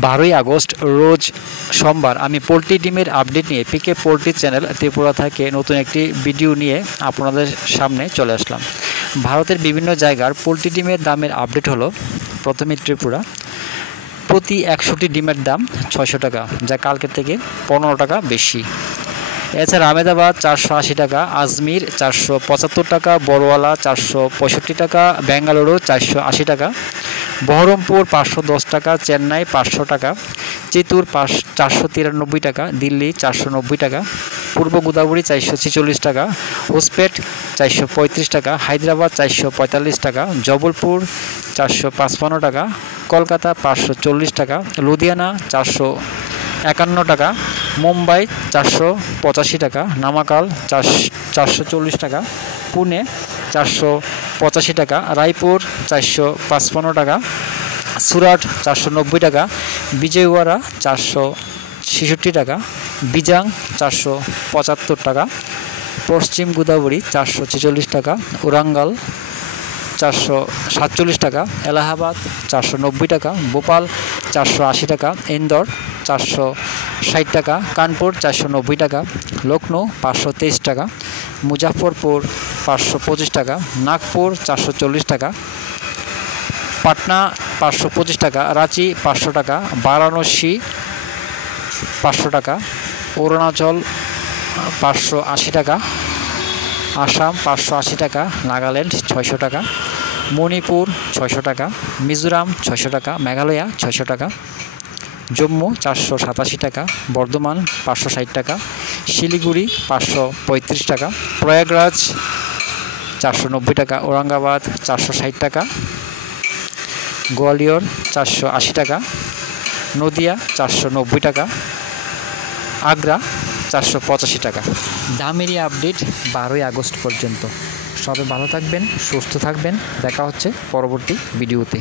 12ই August রোজ সোমবার আমি poultry ডিমের আপডেট নিয়ে পিকে পোলট্রি চ্যানেল ত্রিপুরা থেকে নতুন একটি ভিডিও নিয়ে আপনাদের সামনে চলে আসলাম। ভারতের বিভিন্ন জায়গার পোলট্রি ডিমের দামের আপডেট হলো। প্রথমে ত্রিপুরা, প্রতি 100টি ডিমের দাম 600 টাকা, যা কালকের থেকে 15 টাকা বেশি। এছাড়া আহমেদাবাদ 480 টাকা, আজমির 475 টাকা, বড়ওয়ালা 465 টাকা, বেঙ্গালুরু 480 টাকা, বহরমপুর 510 টাকা, চেন্নাই 500 টাকা, চিত্তুর 493 টাকা, দিল্লি 490 টাকা, পূর্ব গোদাবরী 446 টাকা, হোসপেট 435 টাকা, হায়দ্রাবাদ 445 টাকা, জবলপুর 455 টাকা, কলকাতা 540 টাকা, লুধিয়ানা 451 টাকা, মুম্বাই 485 টাকা, নামাকাল 440 টাকা, পুনে 485 টাকা, রায়পুর 455 টাকা, সুরাট 490 টাকা, বিজয়ওয়াড়া 466 টাকা, বিজাং 475 টাকা, পশ্চিম গোদাবরী 446 টাকা, ওরাঙ্গাল 447 টাকা, এলাহাবাদ 490 টাকা, ভোপাল 480 টাকা, ইন্দোর 460 টাকা, কানপুর 490 টাকা, লখনৌ 523 টাকা, মুজাফরপুর 525 টাকা, নাগপুর 440 টাকা, পাটনা 525 টাকা, রাঁচি 500 টাকা, বারাণসী 500 টাকা, অরুণাচল 580 টাকা, আসাম 580 টাকা, নাগাল্যান্ড 600 টাকা, মণিপুর 600 টাকা, মিজোরাম 600 টাকা, মেঘালয়া 600 টাকা, জম্মু 487 টাকা, বর্ধমান 560 টাকা, শিলিগুড়ি 535 টাকা, প্রয়াগরাজ 490 টাকা, ঔরঙ্গাবাদ 460 টাকা, গোয়ালিয়র 480 টাকা, নদিয়া 490 টাকা, আগ্রা 485 টাকা। দামেরই আপডেট 12ই আগস্ট পর্যন্ত। সবাই ভালো থাকবেন, সুস্থ থাকবেন। দেখা হচ্ছে পরবর্তী ভিডিওতে।